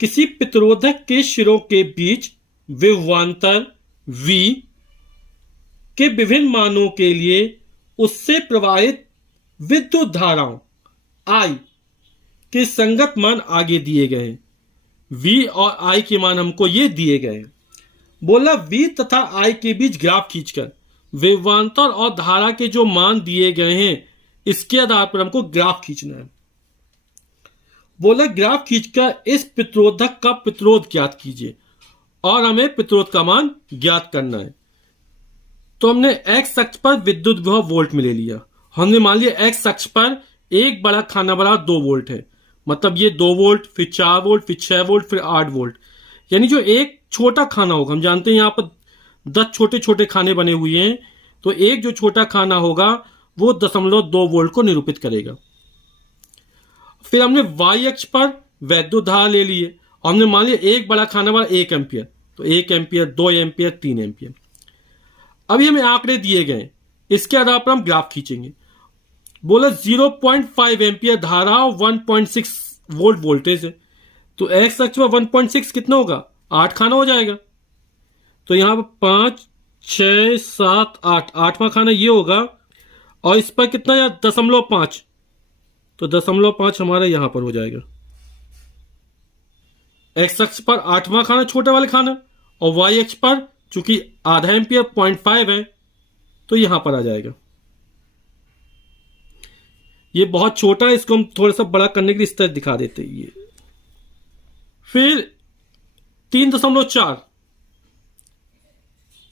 किसी प्रतिरोधक के सिरों के बीच विभवांतर V के विभिन्न मानों के लिए उससे प्रवाहित विद्युत धाराओं I के संगत मान आगे दिए गए हैं। V और I के मान हमको ये दिए गए हैं। बोला V तथा I के बीच ग्राफ खींचकर विभवांतर और धारा के जो मान दिए गए हैं इसके आधार पर हमको ग्राफ खींचना है। बोला ग्राफ खींचकर इस प्रतिरोधक का प्रतिरोध ज्ञात कीजिए और हमें प्रतिरोध का मान ज्ञात करना है। तो हमने एक्स अक्ष पर विद्युत विभव वोल्ट में ले लिया। हमने मान लिया एक्स अक्ष पर एक बड़ा खाना बड़ा 2 वोल्ट है, मतलब ये 2 वोल्ट, फिर 4 वोल्ट, फिर 6 वोल्ट, फिर 8 वोल्ट। यानी जो एक छोटा खाना होगा, हम जानते हैं यहाँ पर 10 छोटे छोटे खाने बने हुए हैं, तो एक जो छोटा खाना होगा वो 0.2 वोल्ट को निरूपित करेगा। फिर हमने y अक्ष पर वैद्युत धारा ले लिए और हमने मान लिया एक बड़ा खाना वाला 1 एम्पियर, तो 1 एम्पियर, 2 एम्पियर, 3 एम्पियर। अभी हमें आंकड़े दिए गए, इसके आधार पर हम ग्राफ खींचेंगे। बोला 0.5 एम्पियर धारा और 1.6 वोल्ट वोल्टेज है, तो एक्स अक्ष पर 1.6 कितना होगा, 8 खाना हो जाएगा। तो यहां पर 5, 6, 7, 8, 8वां खाना ये होगा और इस पर कितना है 0.5, तो 0.5 हमारा यहां पर हो जाएगा। एक्स अक्ष पर 8वां खाना छोटे वाले खाना और वाई अक्ष पर चूंकि आधा एम्पियर 0.5 है तो यहां पर आ जाएगा। ये बहुत छोटा है, इसको हम थोड़ा सा बड़ा करने के लिए इस तरह दिखा देते हैं। ये फिर 3.4,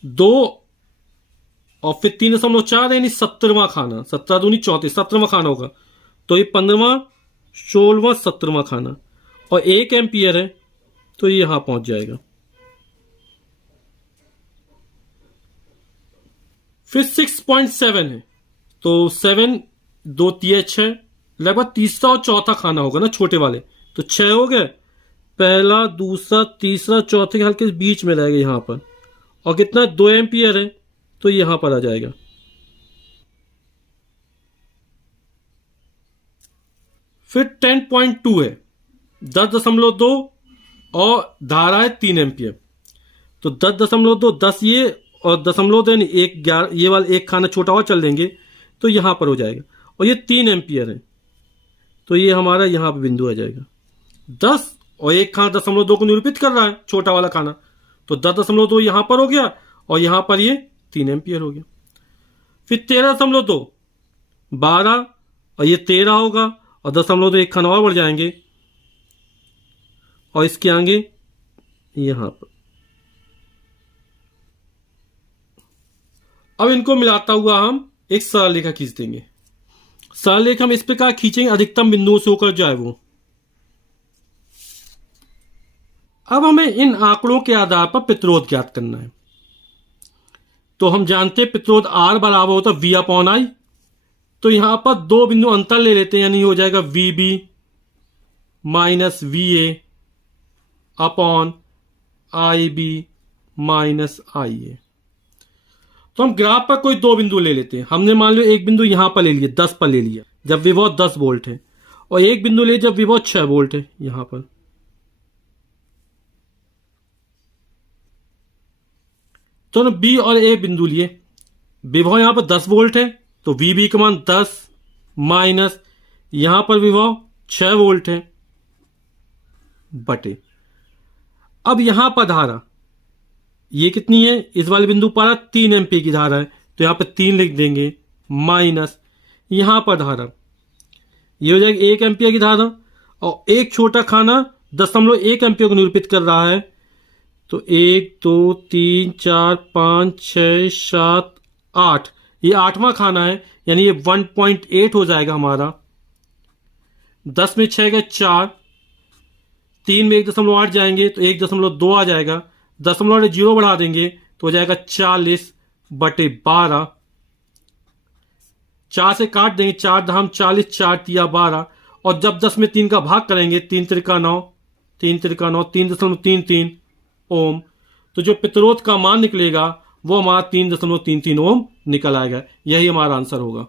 2 और फिर 3.4 यानी 17वां खाना, 17 दूनी 34, 17वां खाना होगा, तो ये 15वां, 16वां, 17वां खाना और 1 एम्पियर है तो ये यहां पहुंच जाएगा। फिर 6.7 है, तो 7, 2 3 6, लगभग तीसरा और चौथा खाना होगा ना छोटे वाले, तो 6 हो गए, पहला, दूसरा, तीसरा, चौथे के हल्के बीच में रहेगा यहां पर, और कितना 2 एम्पियर है तो यहां पर आ जाएगा। फिर 10.2 है, 10.2 और धारा है 3 एम्पियर, तो 10.2, 10 ये और 0.2 यानी 1, ये वाला एक खाना छोटा और चल देंगे तो यहां पर हो जाएगा, और ये 3 एम्पियर है तो ये हमारा यहां पर बिंदु आ जाएगा। 10 और एक खाना 0.2 को निरूपित कर रहा है छोटा वाला खाना, तो 10.2 यहां पर हो गया और यहां पर ये 3 एम्पियर हो गया। फिर 13.2, 12 और ये 13 होगा और 10.2 एक खाना और बढ़ जाएंगे और इसके आगे यहां पर। अब इनको मिलाता हुआ हम एक सरल रेखा खींच देंगे। सरल रेखा हम इस प्रकार खींचेंगे अधिकतम बिंदुओं से होकर जाए वो। अब हमें इन आंकड़ों के आधार पर प्रतिरोध ज्ञात करना है। तो हम जानते हैं प्रतिरोध R बराबर होता है V/I, तो यहां पर 2 बिंदु अंतर ले लेते हैं, यानी हो जाएगा VB minus VA upon IB minus IA। तो हम ग्राफ पर कोई 2 बिंदु ले लेते हैं। हमने मान लो एक बिंदु यहां पर ले लिया, 10 पर ले लिया जब विभव 10 वोल्ट है, और एक बिंदु ले जब विभव 6 वोल्ट है यहां पर। तो ना B और A बिंदु लिए, विभव यहां पर 10 वोल्ट है तो VB का मान 10 माइनस यहां पर विभव 6 वोल्ट है बटे। अब यहां पर धारा ये कितनी है, इस वाले बिंदु पर 3 एम्पियर की धारा है तो यहां पर 3 लिख देंगे, माइनस यहां पर धारा ये हो जाएगी 1 एम्पियर की धारा, और एक छोटा खाना 0.1 एम्पियर को निरूपित कर रहा है, तो 1 2 3 4 5 6 7 8, ये 8वां खाना है, यानी ये 1.8 हो जाएगा हमारा। 10 में 6 गए 4, 3 में 1.8 जाएंगे तो 1.2 आ जाएगा, 0.0 बढ़ा देंगे तो हो जाएगा 40/12। 4 से काट देंगे, 4 धाम 40, 4 तिया 12, और जब 10 में 3 का भाग करेंगे 3 त्रिका 9, 3 त्रिका 9, 3.33 ओम, तो जो प्रतिरोध का मान निकलेगा वो हमारा 3.33 ओम निकल आएगा। यही हमारा आंसर होगा।